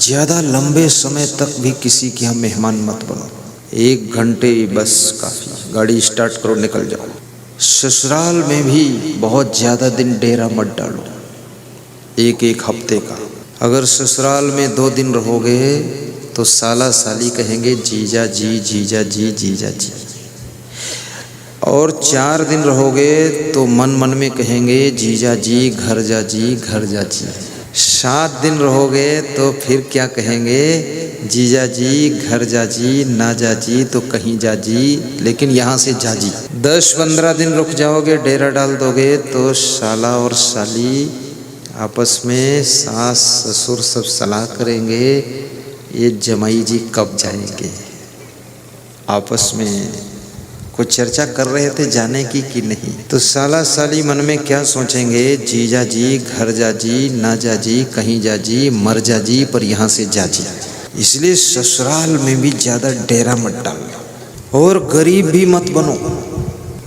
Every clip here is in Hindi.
ज्यादा लंबे समय तक भी किसी के यहाँ मेहमान मत बनो। 1 घंटे बस काफी। गाड़ी स्टार्ट करो, निकल जाओ। ससुराल में भी बहुत ज्यादा दिन डेरा मत डालो, 1-1 हफ्ते का। अगर ससुराल में 2 दिन रहोगे तो साला साली कहेंगे जीजा जी जीजा जी जीजा जी, और 4 दिन रहोगे तो मन मन में कहेंगे जीजा जी घर जा जी घर जा जी। 7 दिन रहोगे तो फिर क्या कहेंगे, जीजा जी घर जा जी, ना जा जी तो कहीं जा जी, लेकिन यहाँ से जा जी। 10-15 दिन रुक जाओगे, डेरा डाल दोगे तो साला और साली आपस में सास ससुर सब सलाह करेंगे ये जमाई जी कब जाएंगे। आपस में कुछ चर्चा कर रहे थे जाने की कि नहीं, तो साला साली मन में क्या सोचेंगे, जीजा जी घर जा जी, ना जा जी कहीं जा जी, मर जा जी पर यहाँ से जा जी। इसलिए ससुराल में भी ज्यादा डेरा मत डालो और गरीब भी मत बनो।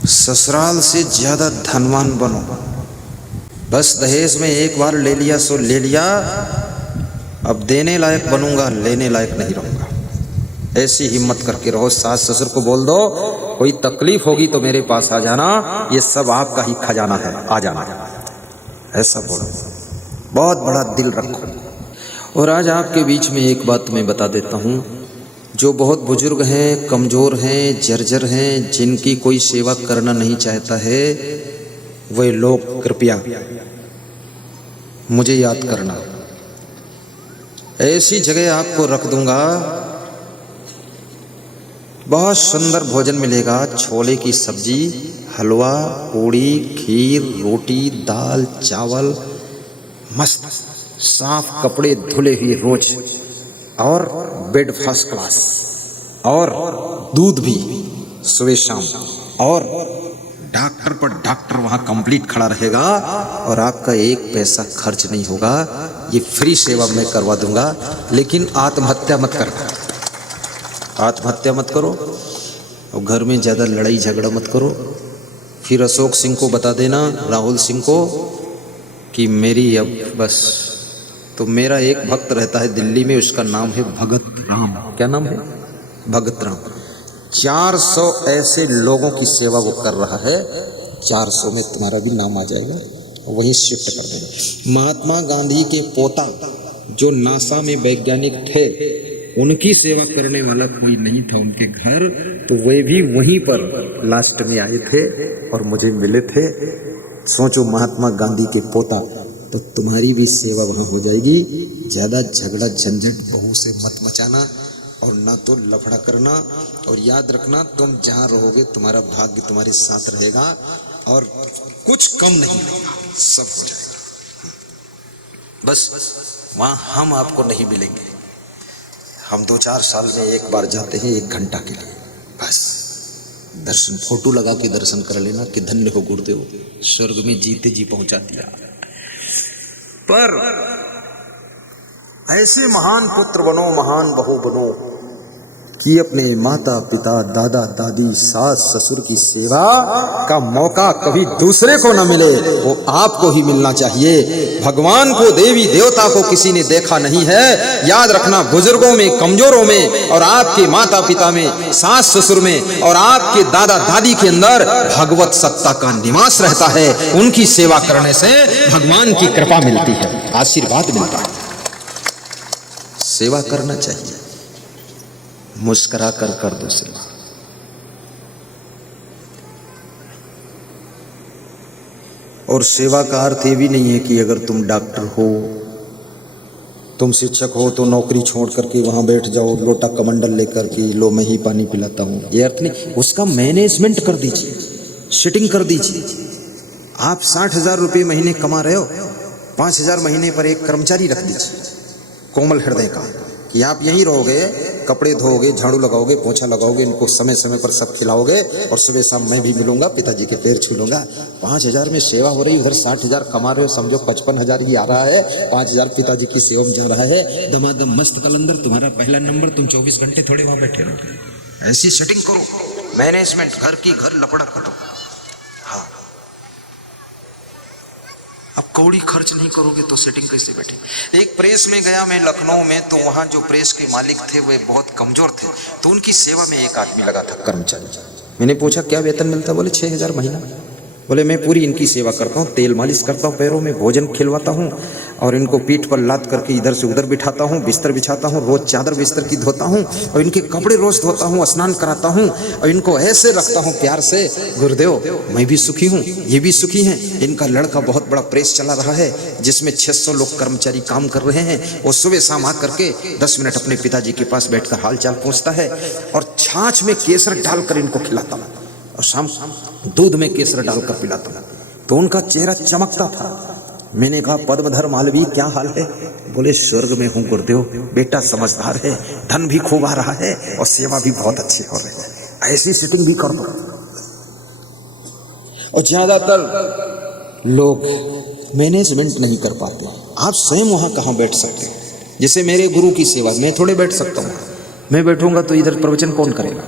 ससुराल से ज्यादा धनवान बनो। बस दहेज में एक बार ले लिया सो ले लिया, अब देने लायक बनूंगा, लेने लायक नहीं रहूंगा। ऐसी हिम्मत करके रहो। सास ससुर को बोल दो कोई तकलीफ होगी तो मेरे पास आ जाना, ये सब आपका ही खजाना है, आ जाना। ऐसा बोलो, बहुत बड़ा दिल रखो। और आज आपके बीच में एक बात मैं बता देता हूँ, जो बहुत बुजुर्ग हैं, कमज़ोर हैं, जर्जर हैं, जिनकी कोई सेवा करना नहीं चाहता है, वे लोग कृपया मुझे याद करना। ऐसी जगह आपको रख दूंगा, बहुत सुंदर भोजन मिलेगा। छोले की सब्जी, हलवा, पूड़ी, खीर, रोटी, दाल, चावल, मस्त साफ कपड़े धुले हुए रोज, और बेड फर्स्ट क्लास, और दूध भी सुबह शाम, और डॉक्टर पर डॉक्टर वहां कंप्लीट खड़ा रहेगा, और आपका 1 पैसा खर्च नहीं होगा। ये फ्री सेवा मैं करवा दूंगा। लेकिन आत्महत्या मत करना, आत्महत्या मत करो, और घर में ज़्यादा लड़ाई झगड़ा मत करो। फिर अशोक सिंह को बता देना, राहुल सिंह को, कि मेरी अब बस। तो मेरा एक भक्त रहता है दिल्ली में, उसका नाम है भगत राम। क्या नाम है? भगत राम। 400 ऐसे लोगों की सेवा वो कर रहा है। 400 में तुम्हारा भी नाम आ जाएगा, वहीं शिफ्ट कर देगा। महात्मा गांधी के पोता जो नासा में वैज्ञानिक थे, उनकी सेवा करने वाला कोई नहीं था उनके घर, तो वे भी वहीं पर लास्ट में आए थे और मुझे मिले थे। सोचो, महात्मा गांधी के पोता, तो तुम्हारी भी सेवा वहां हो जाएगी। ज्यादा झगड़ा झंझट बहू से मत मचाना, और ना तो लफड़ा करना। और याद रखना, तुम जहां रहोगे तुम्हारा भाग्य तुम्हारे साथ रहेगा, और कुछ कम नहीं, सब हो जाएगा। बस वहां हम आपको नहीं मिलेंगे। हम 2-4 साल में एक बार जाते हैं, 1 घंटा के लिए, बस दर्शन, फोटो लगा के दर्शन कर लेना कि धन्य हो गुरुदेव, स्वर्ग में जीते जी पहुंचा दिया। पर ऐसे महान पुत्र बनो, महान बहू बनो कि अपने माता पिता, दादा दादी, सास ससुर की सेवा का मौका कभी दूसरे को न मिले, वो आपको ही मिलना चाहिए। भगवान को, देवी देवता को किसी ने देखा नहीं है। याद रखना, बुजुर्गों में, कमजोरों में, और आपके माता पिता में, सास ससुर में, और आपके दादा दादी के अंदर भगवत सत्ता का निवास रहता है। उनकी सेवा करने से भगवान की कृपा मिलती है, आशीर्वाद मिलता है। सेवा करना चाहिए, मुस्कुरा कर दो सेवा। और सेवा का अर्थ ये भी नहीं है कि अगर तुम डॉक्टर हो, तुम शिक्षक हो, तो नौकरी छोड़ करके वहां बैठ जाओ लोटा कमंडल लेकर के, लो मैं ही पानी पिलाता हूं। ये अर्थ नहीं। उसका मैनेजमेंट कर दीजिए, सिटिंग कर दीजिए। आप 60,000 रुपये महीने कमा रहे हो, 5,000 महीने पर एक कर्मचारी रख दीजिए कोमल हृदय का, कि आप यहीं रहोगे, कपड़े धोओगे, झाड़ू लगाओगे, पोछा लगाओगे, इनको समय समय पर सब खिलाओगे, और सुबह शाम मैं भी मिलूंगा, पिताजी के पैर छू लूंगा। 5,000 में सेवा हो रही, उधर 60,000 कमा रहे हो, समझो 55,000 ही आ रहा है, 5,000 पिताजी की सेवा में जा रहा है। दमादम मस्त कलंदर, तुम्हारा पहला नंबर, तुम 24 घंटे थोड़े वहां बैठे रहो। ऐसी सेटिंग करो, मैनेजमेंट, घर की घर लपड़ा करो। हाँ, अब कौड़ी खर्च नहीं करोगे तो सेटिंग कैसे बैठे। एक प्रेस में गया मैं लखनऊ में, तो वहां जो प्रेस के मालिक थे वे बहुत कमजोर थे, तो उनकी सेवा में एक आदमी लगा था कर्मचारी। मैंने पूछा क्या वेतन मिलता? बोले 6,000 महीना। बोले मैं पूरी इनकी सेवा करता हूँ, तेल मालिश करता हूँ पैरों में, भोजन खिलवाता हूँ और इनको पीठ पर लाद करके इधर से उधर बिठाता हूँ, बिस्तर बिछाता हूँ, रोज चादर बिस्तर की धोता हूँ और इनके कपड़े रोज धोता हूँ, स्नान कराता हूँ और इनको ऐसे रखता हूँ प्यार से। गुरुदेव मैं भी सुखी हूँ, ये भी सुखी हैं। इनका लड़का बहुत बड़ा प्रेस चला रहा है जिसमें 600 लोग कर्मचारी काम कर रहे हैं। वो सुबह शाम आ करके 10 मिनट अपने पिताजी के पास बैठकर हाल चाल पूछता है और छाछ में केसर डालकर इनको खिलाता हूँ और शाम दूध में केसर डालकर पिलाता हूँ। तो उनका चेहरा चमकता था। मैंने कहा पद्मधर मालवी क्या हाल है? बोले स्वर्ग में हूँ गुरुदेव, बेटा समझदार है, धन भी खूब आ रहा है और सेवा भी बहुत अच्छी हो रही है, ऐसी सिटिंग भी कर दो। और ज्यादातर लोग मैनेजमेंट नहीं कर पाते। आप स्वयं वहां कहां बैठ सकते हो? जैसे मेरे गुरु की सेवा मैं थोड़े बैठ सकता हूँ, मैं बैठूंगा तो इधर प्रवचन कौन करेगा?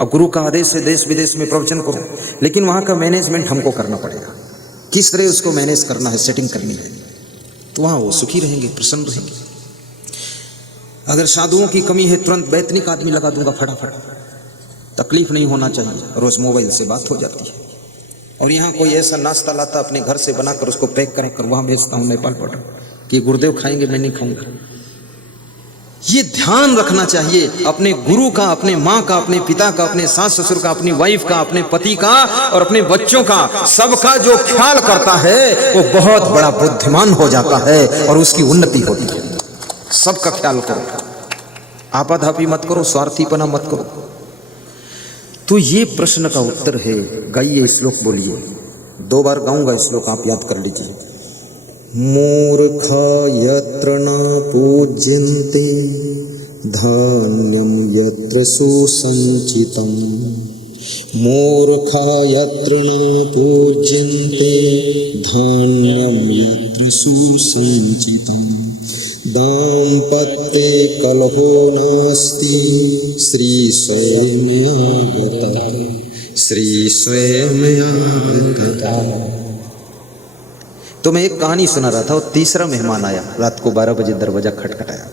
अब गुरु का आदेश है देश विदेश में प्रवचन करो, लेकिन वहां का मैनेजमेंट हमको करना पड़ेगा। किस तरह उसको मैनेज करना है, सेटिंग करनी है, तो वहां वो सुखी रहेंगे, प्रसन्न रहेंगे। अगर साधुओं की कमी है तुरंत वैतनिक आदमी लगा दूंगा फटाफट, तकलीफ नहीं होना चाहिए, रोज मोबाइल से बात हो जाती है। और यहाँ कोई ऐसा नाश्ता लाता अपने घर से बनाकर उसको पैक कर वहां भेजता हूँ नेपाल बॉर्डर कि गुरुदेव खाएंगे, मैं नहीं खाऊंगा। ये ध्यान रखना चाहिए अपने गुरु का, अपने माँ का, अपने पिता का, अपने सास ससुर का, अपनी वाइफ का, अपने पति का और अपने बच्चों का, सबका जो ख्याल करता है वो बहुत बड़ा बुद्धिमान हो जाता है और उसकी उन्नति होती है। सबका ख्याल करो, आपाधापी मत करो, स्वार्थीपना मत करो। तो ये प्रश्न का उत्तर है। गाइए श्लोक बोलिए, 2 बार गाऊंगा श्लोक, आप याद कर लीजिए। मूर्खा यत्र न पूज्यन्ते धान्यं यत्र सुसञ्चितं। मूर्खा यत्र न पूज्यन्ते धान्यं यत्र सुसञ्चितं। दाम्पत्ये कलहो नास्ति श्री स्वयं श्री स्वयं। तो मैं एक कहानी सुना रहा था, वो तीसरा मेहमान आया, रात को 12 बजे दरवाजा खटखटाया।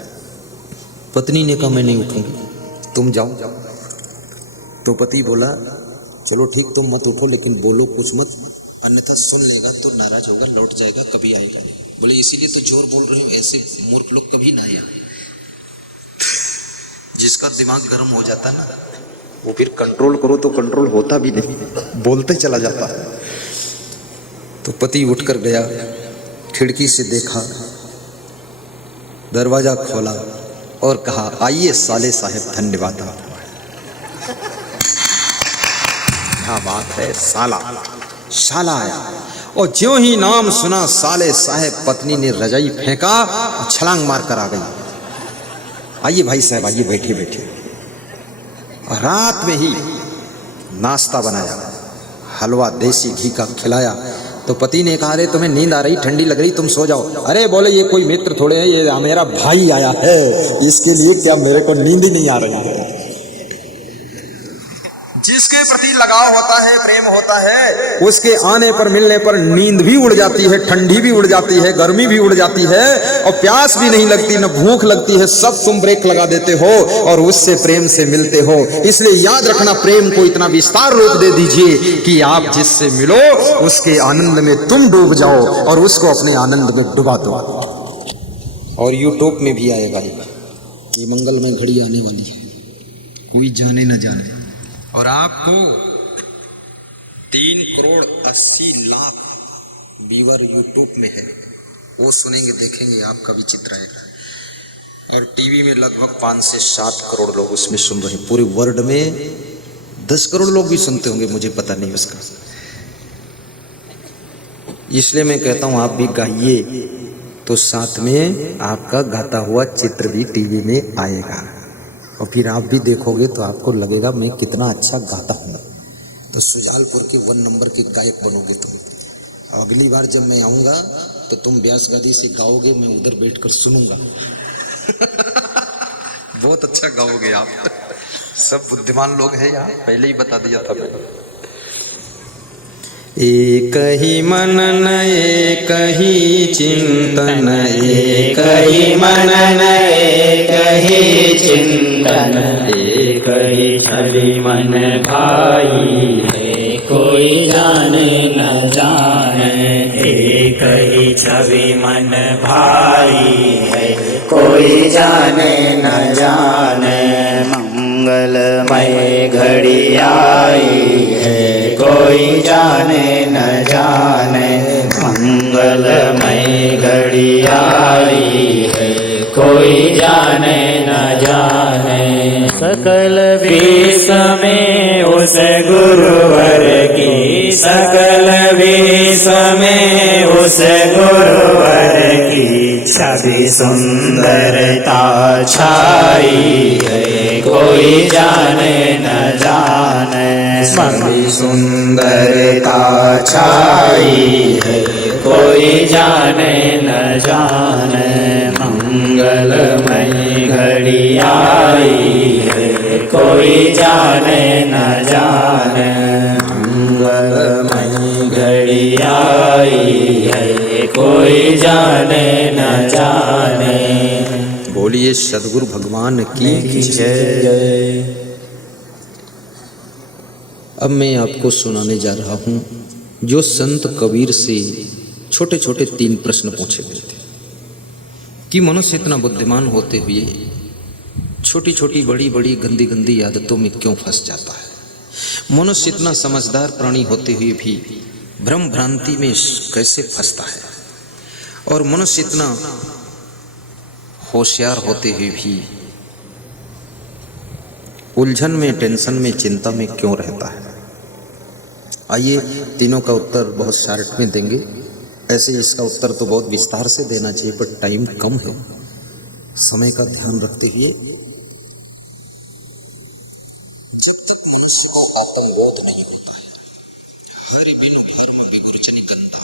पत्नी ने कहा मैं नहीं उठूंगी, तुम जाओ। तो पति बोला चलो ठीक, तुम मत उठो लेकिन बोलो कुछ मत, अन्यथा सुन लेगा तो नाराज होगा, लौट जाएगा, कभी आएगा। बोले इसीलिए तो जोर बोल रही हूँ, ऐसे मूर्ख लोग कभी ना आए। जिसका दिमाग गर्म हो जाता ना, वो फिर कंट्रोल करो तो कंट्रोल होता भी नहीं, बोलते चला जाता है। तो पति उठकर गया, खिड़की से देखा, दरवाजा खोला और कहा आइए साले साहब, धन्यवाद। क्या बात है, साला साला आया। और ज्यों ही नाम सुना साले साहब, पत्नी ने रजाई फेंका और छलांग मारकर आ गई। आइए भाई साहब आइए, बैठिए बैठिए। रात में ही नाश्ता बनाया, हलवा देसी घी का खिलाया। तो पति ने कहा अरे तुम्हें नींद आ रही, ठंडी लग रही, तुम सो जाओ। अरे बोले ये कोई मित्र थोड़े है, ये मेरा भाई आया है, इसके लिए क्या मेरे को नींद ही नहीं आ रही है। जिसके प्रति लगाव होता है, प्रेम होता है, उसके आने पर मिलने पर नींद भी उड़ जाती है, ठंडी भी उड़ जाती है, गर्मी भी उड़ जाती है और प्यास भी नहीं लगती, न भूख लगती है, सब तुम ब्रेक लगा देते हो और उससे प्रेम से मिलते हो। इसलिए याद रखना, प्रेम को इतना विस्तार रूप दे दीजिए कि आप जिससे मिलो उसके आनंद में तुम डूब जाओ और उसको अपने आनंद में डुबा दो। और यूट्यूब में भी आएगा ये मंगलमय घड़ी आने वाली है, कोई जाने न जाने। और आपको 3,80,00,000 व्यूअर यूट्यूब में है, वो सुनेंगे देखेंगे, आपका भी चित्र आएगा। और टीवी में लगभग 5 से 7 करोड़ लोग उसमें सुन रहे हैं। पूरे वर्ल्ड में 10 करोड़ लोग भी सुनते होंगे, मुझे पता नहीं उसका। इसलिए मैं कहता हूं आप भी गाइए, तो साथ में आपका गाता हुआ चित्र भी टीवी में आएगा और फिर आप भी देखोगे तो आपको लगेगा मैं कितना अच्छा गाता हूँ। तो सुजालपुर के 1 नंबर के गायक बनोगे तुम। अगली बार जब मैं आऊँगा तो तुम व्यास गादी से गाओगे, मैं उधर बैठकर सुनूंगा। बहुत अच्छा गाओगे आप। सब बुद्धिमान लोग हैं यहाँ, पहले ही बता दिया था मैंने। एक ही मनन एक ही चिंतन, एक ही मनन एक ही चिंतन, एक ही छवि मन भाई है, कोई जाने न जाने। एक ही छवि मन भाई है, कोई जाने न जाने। मंगलमय घड़ी आई है, कोई जाने न जाने। मंगलमय घड़ी आई है, कोई जाने न जाने। सकल विश्व में उस गुरुवर की, सकल विश्व में उस गुरुवर की छवि सुंदरता छाई है, कोई जाने न जाने। छवि सुंदरता छाई है, कोई जाने न जाने। मंगलमय घड़ी आई है, कोई जाने न जाने। मंगलमय घड़ी आई है, कोई जाने न जाने। बोलिए सद्गुरु भगवान की जय। अब मैं आपको सुनाने जा रहा हूँ जो संत कबीर से छोटे छोटे 3 प्रश्न पूछे गए थे कि मनुष्य इतना बुद्धिमान होते हुए छोटी छोटी बड़ी बड़ी गंदी गंदी आदतों में क्यों फंस जाता है। मनुष्य इतना समझदार प्राणी होते हुए भी भ्रम भ्रांति में कैसे फंसता है। और मनुष्य इतना होशियार होते हुए भी उलझन में, टेंशन में, चिंता में क्यों रहता है। आइए तीनों का उत्तर बहुत शॉर्ट में देंगे। ऐसे इसका उत्तर तो बहुत विस्तार से देना चाहिए पर टाइम कम है, समय का ध्यान रखते हुए। जब तक मनुष्य को आत्मबोध नहीं होता है, हरि बिनु धर्म विगुरचनि गंधा,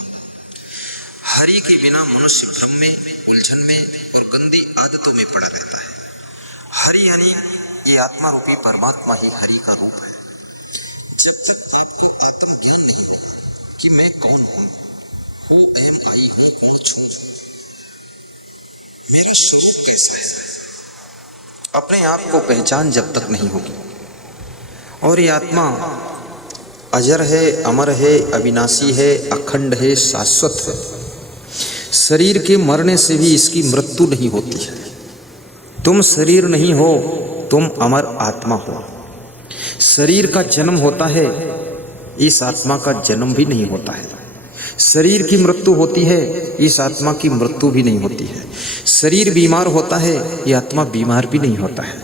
हरि के बिना मनुष्य भ्रम में, उलझन में और गंदी आदतों में पड़ा रहता है। हरि यानी ये आत्मा रूपी परमात्मा ही हरि का रूप है। जब तक आपको आत्मज्ञान नहीं होगा कि मैं कौन हूं, हु एम आई, हूं कौन छू, मेरा स्वरूप कैसा है, अपने आप को पहचान जब तक नहीं होगी। और ये आत्मा अजर है, अमर है, अविनाशी है, अखंड है, शाश्वत है। शरीर के मरने से भी इसकी मृत्यु नहीं होती है। तुम शरीर नहीं हो, तुम अमर आत्मा हो। शरीर का जन्म होता है, इस आत्मा का जन्म भी नहीं होता है। शरीर की मृत्यु होती है, इस आत्मा की मृत्यु भी नहीं होती है। शरीर बीमार होता है, यह आत्मा बीमार भी नहीं होता है।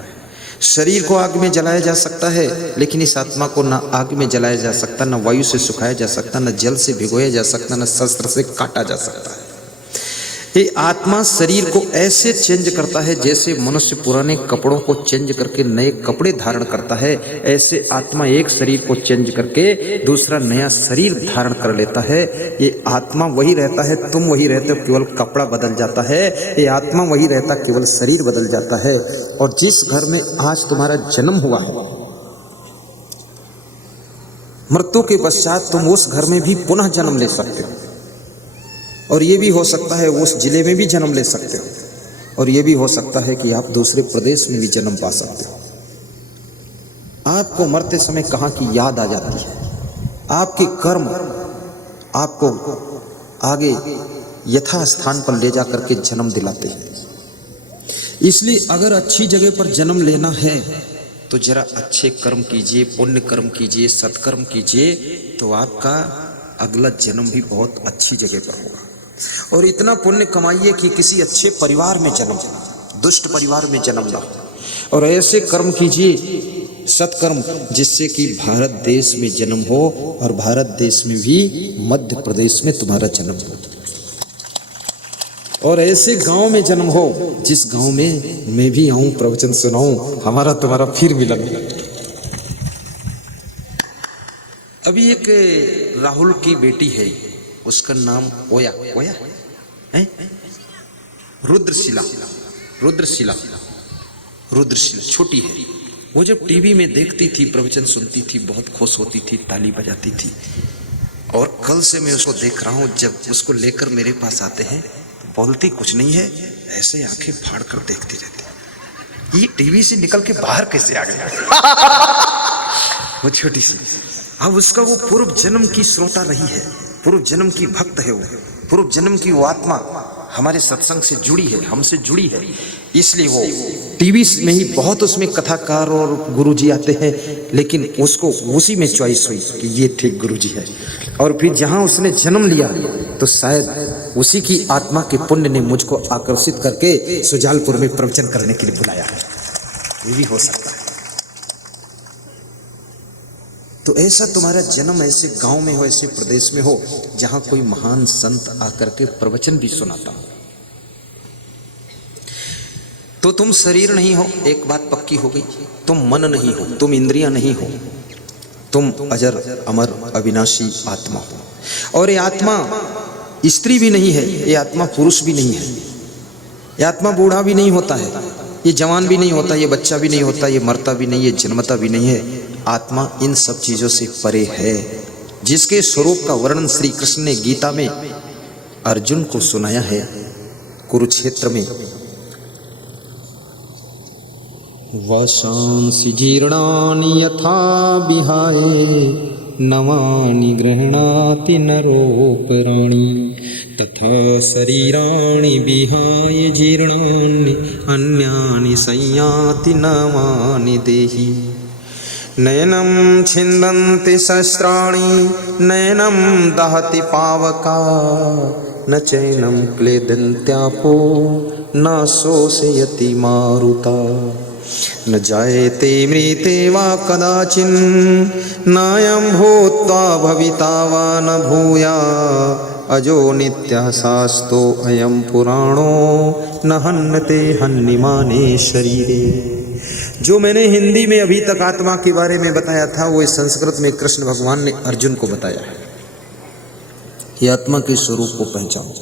शरीर को आग में जलाया जा सकता है, लेकिन इस आत्मा को ना आग में जलाया जा सकता, ना वायु से सुखाया जा सकता, ना जल से भिगोया जा सकता, ना शस्त्र से काटा जा सकता है। ये आत्मा शरीर को ऐसे चेंज करता है जैसे मनुष्य पुराने कपड़ों को चेंज करके नए कपड़े धारण करता है, ऐसे आत्मा एक शरीर को चेंज करके दूसरा नया शरीर धारण कर लेता है। ये आत्मा वही रहता है, तुम वही रहते हो, केवल कपड़ा बदल जाता है। ये आत्मा वही रहता, केवल शरीर बदल जाता है। और जिस घर में आज तुम्हारा जन्म हुआ है, मृत्यु के पश्चात तुम उस घर में भी पुनः जन्म ले सकते हो। और ये भी हो सकता है उस जिले में भी जन्म ले सकते हो, और ये भी हो सकता है कि आप दूसरे प्रदेश में भी जन्म पा सकते हो। आपको मरते समय कहाँ की याद आ जाती है। आपके कर्म आपको आगे यथा स्थान पर ले जाकर के जन्म दिलाते हैं। इसलिए अगर अच्छी जगह पर जन्म लेना है तो जरा अच्छे कर्म कीजिए, पुण्य कर्म कीजिए, सत्कर्म कीजिए, तो आपका अगला जन्म भी बहुत अच्छी जगह पर होगा। और इतना पुण्य कमाइए कि किसी अच्छे परिवार में जन्म, दुष्ट परिवार में जन्म ना। और ऐसे कर्म कीजिए, सत्कर्म, जिससे कि भारत देश में जन्म हो, और भारत देश में भी मध्य प्रदेश में तुम्हारा जन्म हो। और ऐसे गांव में जन्म हो जिस गांव में मैं भी आऊं, प्रवचन सुनाऊं, हमारा तुम्हारा फिर मिलन। अभी एक राहुल की बेटी है, उसका नाम ओया है, रुद्रशिला, छोटी है। वो जब टीवी में देखती थी, प्रवचन सुनती थी, बहुत खुश होती थी, ताली बजाती थी। और कल से मैं उसको देख रहा हूँ, जब उसको लेकर मेरे पास आते हैं बोलती कुछ नहीं है, ऐसे आंखें फाड़ कर देखती रहती। ये टीवी से निकल के बाहर कैसे आ गया? वो छोटी सी, अब उसका वो पूर्व जन्म की श्रोता रही है, पूर्व जन्म की भक्त है, वो पूर्व जन्म की वो आत्मा हमारे सत्संग से जुड़ी है, हमसे जुड़ी है, इसलिए वो टीवी में ही बहुत उसमें कथाकार और गुरुजी आते हैं, लेकिन उसको उसी में चॉइस हुई कि ये ठीक गुरुजी है। और फिर जहां उसने जन्म लिया तो शायद उसी की आत्मा के पुण्य ने मुझको आकर्षित करके सुजालपुर में प्रवचन करने के लिए बुलाया है, ये भी हो सकता है। तो ऐसा तुम्हारा जन्म ऐसे गांव में हो, ऐसे प्रदेश में हो जहां कोई महान संत आकर के प्रवचन भी सुनाता हो, तो तुम शरीर नहीं हो, एक बात पक्की हो गई, तुम मन नहीं हो, तुम इंद्रियां नहीं हो, तुम अजर अमर अविनाशी आत्मा हो। और ये आत्मा स्त्री भी नहीं है, ये आत्मा पुरुष भी नहीं है, ये आत्मा बूढ़ा भी नहीं होता है, ये जवान भी नहीं होता, ये बच्चा भी नहीं होता, ये मरता भी नहीं, ये जन्मता भी नहीं है। आत्मा इन सब चीजों से परे है, जिसके स्वरूप का वर्णन श्री कृष्ण ने गीता में अर्जुन को सुनाया है कुरुक्षेत्र में। वाशांसि जीर्णानि यथा विहाय नवानि गृह्णाति नरोपराणि तथा शरीराणि विहाय जीर्णानि अन्यानि संयाति नवानि देहि। नयनं छिन्दन्ति शस्त्राणि नयनं दहति पावका न चैनं क्लेदन्त्यापो न शोषयति मारुता। न जायते मृते वा कदाचिन् नायं भूत्वा भविता वा न भूया अजो नित्यः शास्तो अयं पुराणो न हन्यते हन्यमाने शरीरे। जो मैंने हिंदी में अभी तक आत्मा के बारे में बताया था, वो इस संस्कृत में कृष्ण भगवान ने अर्जुन को बताया है। ये आत्मा के स्वरूप को पहचानो,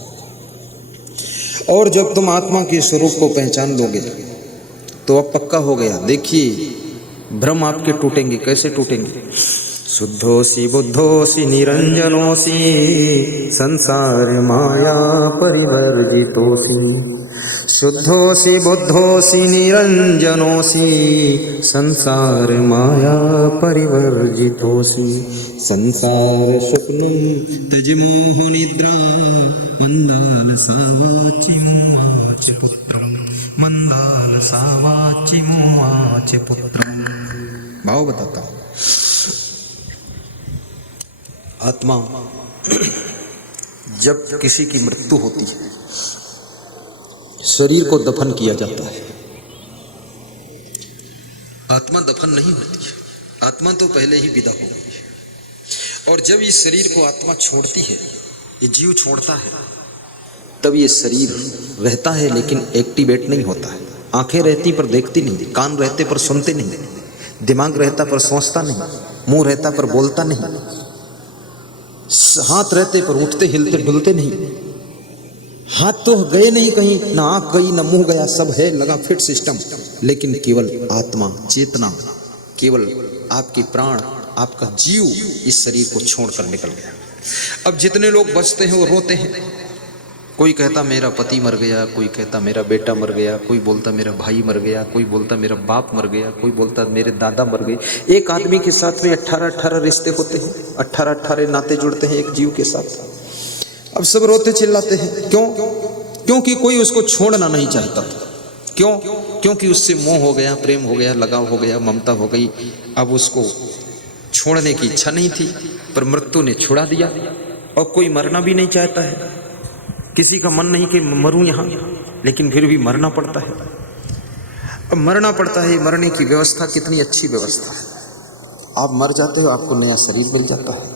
और जब तुम आत्मा के स्वरूप को पहचान लोगे तो अब पक्का हो गया। देखिए भ्रम आपके टूटेंगे, कैसे टूटेंगे? शुद्धोसी बुद्धोसी निरंजनोसी संसार माया परिवर्जितोसी। शुद्धोसी बुद्धोसी निरंजनोसी संसार माया परिवर्जितोसी। संसार स्वप्नं तज मोह निद्रा मंदाल सावाचि मुवाच पुत्रम मंदाल सावाचि मुवाच पुत्रम। भाव बताता हूं, आत्मा जब किसी की मृत्यु होती है, शरीर को दफन किया जाता है, आत्मा दफन नहीं होती है, आत्मा तो पहले ही विदा हो गई है। और जब इस शरीर को आत्मा छोड़ती है, ये जीव छोड़ता है, तब ये शरीर रहता है लेकिन एक्टिवेट नहीं होता है। आंखें रहती पर देखती नहीं, कान रहते पर सुनते नहीं, दिमाग रहता पर सोचता नहीं, मुंह रहता पर बोलता नहीं, हाथ रहते पर उठते हिलते डुलते नहीं। हाथ तो गए नहीं कहीं, ना आंख गई ना मुंह गया, सब है लगा फिट सिस्टम, लेकिन केवल आत्मा चेतना, केवल आपकी प्राण, आपका जीव इस शरीर को छोड़कर निकल गया। अब जितने लोग बचते हैं वो रोते हैं। कोई कहता मेरा पति मर गया, कोई कहता मेरा बेटा मर गया, कोई बोलता मेरा भाई मर गया, कोई बोलता मेरा बाप मर गया, कोई बोलता मेरे दादा मर गए। एक आदमी के साथ में 18-18 रिश्ते होते हैं, 18-18 नाते जुड़ते हैं एक जीव के साथ। अब सब रोते चिल्लाते हैं, क्यों? क्योंकि कोई उसको छोड़ना नहीं चाहता था। क्यों? क्योंकि उससे मोह हो गया, प्रेम हो गया, लगाव हो गया, ममता हो गई। अब उसको छोड़ने की इच्छा नहीं थी, पर मृत्यु ने छुड़ा दिया। और कोई मरना भी नहीं चाहता है, किसी का मन नहीं कि मरूं यहाँ, लेकिन फिर भी मरना पड़ता है। अब मरना पड़ता है, मरने की व्यवस्था कितनी अच्छी व्यवस्था है। आप मर जाते हो, आपको नया शरीर मिल जाता है।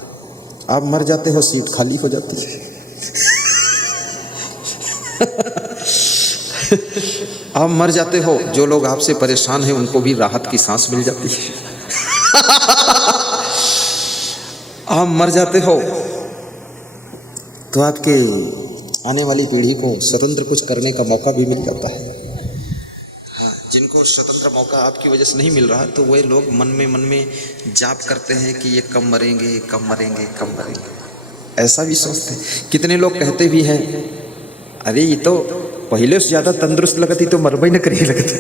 आप मर जाते हो, सीट खाली हो जाती है। आप मर जाते हो, जो लोग आपसे परेशान हैं उनको भी राहत की सांस मिल जाती है। आप मर जाते हो तो आपके आने वाली पीढ़ी को स्वतंत्र कुछ करने का मौका भी मिल जाता है। हाँ, जिनको स्वतंत्र मौका आपकी वजह से नहीं मिल रहा, तो वे लोग मन में जाप करते हैं कि ये कब मरेंगे, कब मरेंगे, कब मरेंगे। ऐसा भी सोचते हैं। कितने लोग कहते भी हैं, अरे ये तो पहले से ज्यादा तंदुरुस्त लगती तो मरबई न करी लगती।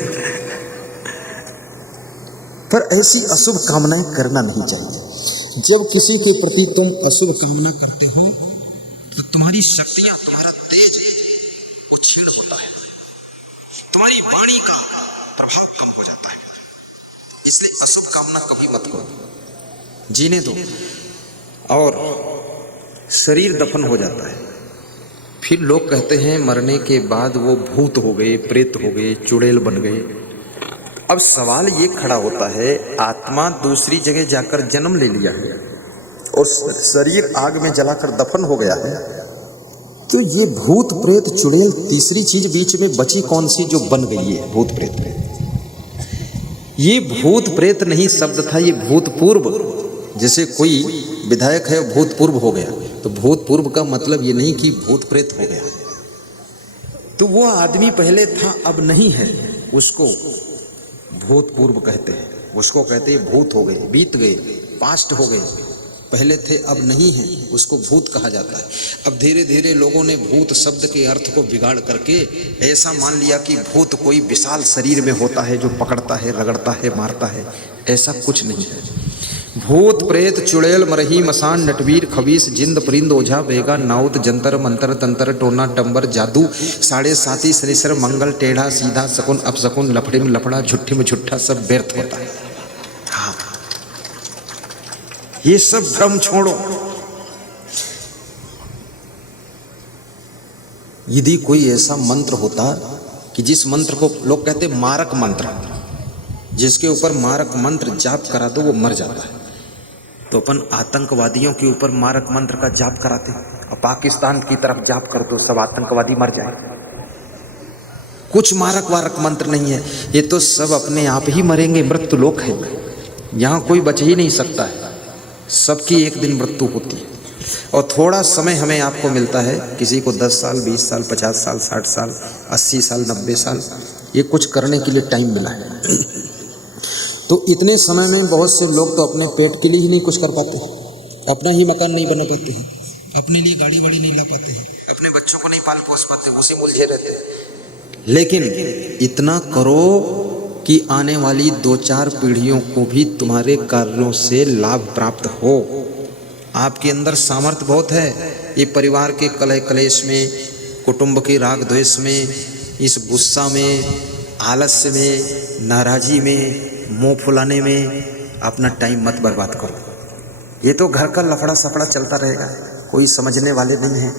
पर ऐसी अशुभ कामनाएं करना नहीं चाहिए। जब किसी के प्रति तुम अशुभ कामना करते हो तो तुम्हारी शक्तियां, तुम्हारा तेज वो क्षीण होता है, तुम्हारी वाणी का प्रभाव कम हो जाता है। इसलिए अशुभ कामना कभी मत करो, जीने दो। और शरीर दफन हो जाता है, फिर लोग कहते हैं मरने के बाद वो भूत हो गए, प्रेत हो गए, चुड़ैल बन गए। अब सवाल ये खड़ा होता है, आत्मा दूसरी जगह जाकर जन्म ले लिया है और शरीर आग में जलाकर दफन हो गया है, तो ये भूत प्रेत चुड़ैल तीसरी चीज बीच में बची कौन सी जो बन गई है भूत प्रेत? ये भूत प्रेत नहीं शब्द था, ये भूतपूर्व। जैसे कोई विधायक है भूतपूर्व हो गया, तो भूतपूर्व का मतलब ये नहीं कि भूत प्रेत हो गया। तो वो आदमी पहले था अब नहीं है, उसको भूतपूर्व कहते हैं। उसको कहते हैं भूत हो गए, बीत गए, पास्ट हो गए, पहले थे अब नहीं है, उसको भूत कहा जाता है। अब धीरे धीरे लोगों ने भूत शब्द के अर्थ को बिगाड़ करके ऐसा मान लिया कि भूत कोई विशाल शरीर में होता है जो पकड़ता है, रगड़ता है, मारता है। ऐसा कुछ नहीं है। भूत प्रेत चुड़ैल मरही मसान नटवीर खबीस जिंद परिंद ओझा बेगा नाउत जंतर मंतर तंत्र टोना टंबर जादू साढ़े साथी सरिसर मंगल टेढ़ा सीधा शकुन अपशकुन लफड़े में लफड़ा झुट्ठी में झुट्ठा सब व्यर्थ होता है। हाँ, ये सब भ्रम छोड़ो। यदि कोई ऐसा मंत्र होता कि जिस मंत्र को लोग कहते मारक मंत्र, जिसके ऊपर मारक मंत्र जाप करा दो वो मर जाता है, तो अपन आतंकवादियों के ऊपर मारक मंत्र का जाप कराते हैं और पाकिस्तान की तरफ जाप कर दो, सब आतंकवादी मर जाए। कुछ मारक वारक मंत्र नहीं है, ये तो सब अपने आप ही मरेंगे। मृत्यु लोक है, यहाँ कोई बच ही नहीं सकता है, सबकी एक दिन मृत्यु होती है। और थोड़ा समय हमें आपको मिलता है, किसी को 10 साल 20 साल 50 साल 60 साल 80 साल 90 साल ये कुछ करने के लिए टाइम मिला है। तो इतने समय में बहुत से लोग तो अपने पेट के लिए ही नहीं कुछ कर पाते, अपना ही मकान नहीं बना पाते हैं, अपने लिए गाड़ी वाड़ी नहीं ला पाते हैं, अपने बच्चों को नहीं पाल पोस पाते, उसे उलझे रहते हैं। लेकिन इतना करो कि आने वाली 2-4 पीढ़ियों को भी तुम्हारे कार्यों से लाभ प्राप्त हो। आपके अंदर सामर्थ्य बहुत है। ये परिवार के कलह कलेश में, कुटुंब के राग द्वेष में, इस गुस्सा में, आलस्य में, नाराजी में, मुंह फुलाने में अपना टाइम मत बर्बाद करो। ये तो घर का लफड़ा सफड़ा चलता रहेगा, कोई समझने वाले नहीं है।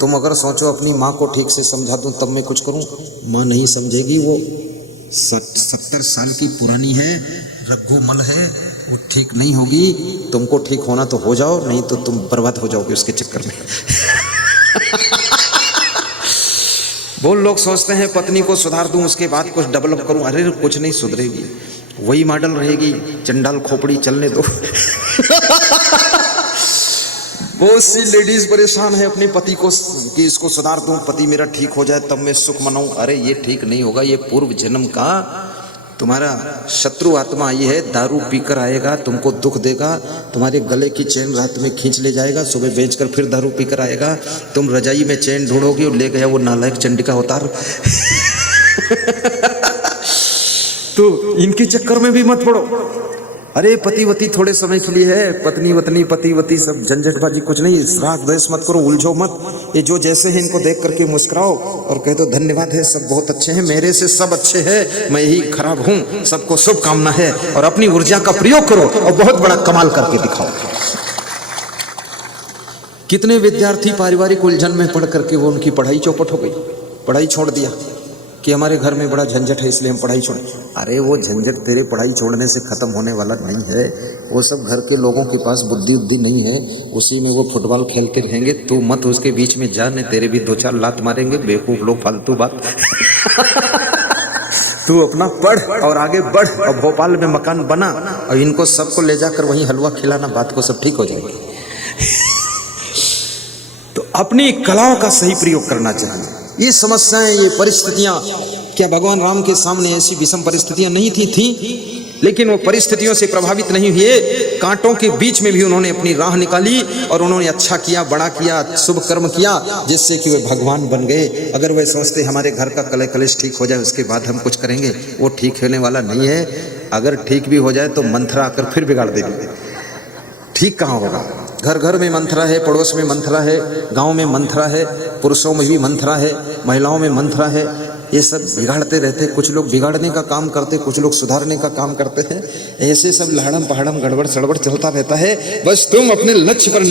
तुम अगर सोचो अपनी माँ को ठीक से समझा दूं तब मैं कुछ करूं, माँ नहीं समझेगी। वो 70 साल की पुरानी है, रघुमल है, वो ठीक नहीं होगी। तुमको ठीक होना तो हो जाओ, नहीं तो तुम बर्बाद हो जाओगे उसके चक्कर में। वो लोग सोचते हैं पत्नी को सुधार दूं उसके बाद कुछ डेवलप करूं, अरे कुछ नहीं सुधरेगी, वही मॉडल रहेगी, चंडाल खोपड़ी चलने दो। बहुत सी लेडीज परेशान है अपने पति को कि इसको सुधार दूं, पति मेरा ठीक हो जाए तब मैं सुख मनाऊं। अरे ये ठीक नहीं होगा, ये पूर्व जन्म का तुम्हारा शत्रु आत्मा आई है, दारू पीकर आएगा, तुमको दुख देगा, तुम्हारे गले की चैन रात में खींच ले जाएगा, सुबह बेचकर फिर दारू पीकर आएगा, तुम रजाई में चैन ढूंढोगे और ले गया वो नालायक चंडिका अवतार। तो इनके चक्कर में भी मत पड़ो। अरे पतिवती थोड़े समय के लिए है, पत्नी वतनी पतिवती सब झंझटबाजी कुछ नहीं, राग द्वेष मत करो, उलझो मत। ये जो जैसे हैं इनको देख करके मुस्कुराओ और कह दो धन्यवाद है, सब बहुत अच्छे हैं, मेरे से सब अच्छे हैं, मैं ही खराब हूं, सबको शुभकामना है। और अपनी ऊर्जा का प्रयोग करो और बहुत बड़ा कमाल करके दिखाओ। कितने विद्यार्थी पारिवारिक उलझन में पढ़ करके वो उनकी पढ़ाई चौपट हो गई, पढ़ाई छोड़ दिया कि हमारे घर में बड़ा झंझट है इसलिए हम पढ़ाई छोड़े। अरे वो झंझट तेरे पढ़ाई छोड़ने से खत्म होने वाला नहीं है, वो सब घर के लोगों के पास बुद्धि उद्धि नहीं है, उसी में वो फुटबॉल खेल के रहेंगे। तू मत उसके बीच में जा, ने तेरे भी 2-4 लात मारेंगे बेवकूफ लोग, फालतू बात। तू अपना पढ़ और आगे बढ़ और भोपाल में मकान बना और इनको सबको ले जाकर वहीं हलवा खिलाना, बात को सब ठीक हो जाएगी। तो अपनी कलाओं का सही प्रयोग करना चाहिए। ये समस्याएं, ये परिस्थितियां क्या भगवान राम के सामने ऐसी विषम परिस्थितियां नहीं थी? लेकिन वो परिस्थितियों से प्रभावित नहीं हुए। कांटों के बीच में भी उन्होंने अपनी राह निकाली और उन्होंने अच्छा किया, बड़ा किया, शुभ कर्म किया, जिससे कि वे भगवान बन गए। अगर वे सोचते हमारे घर का कलह कलेश ठीक हो जाए उसके बाद हम कुछ करेंगे, वो ठीक होने वाला नहीं है। अगर ठीक भी हो जाए तो मंथरा आकर फिर बिगाड़ देगी। ठीक कहाँ होगा? घर घर में मंथरा है, पड़ोस में मंथरा है, गांव में मंथरा है, पुरुषों में भी मंथरा है, महिलाओं में मंथरा है। ये सब बिगाड़ते रहते। कुछ लोग बिगाड़ने का काम करते, कुछ लोग सुधारने का काम करते हैं। ऐसे सब लहड़म पहाड़म गड़बड़ सड़बड़ चलता रहता है। बस तुम अपने लक्ष्य पर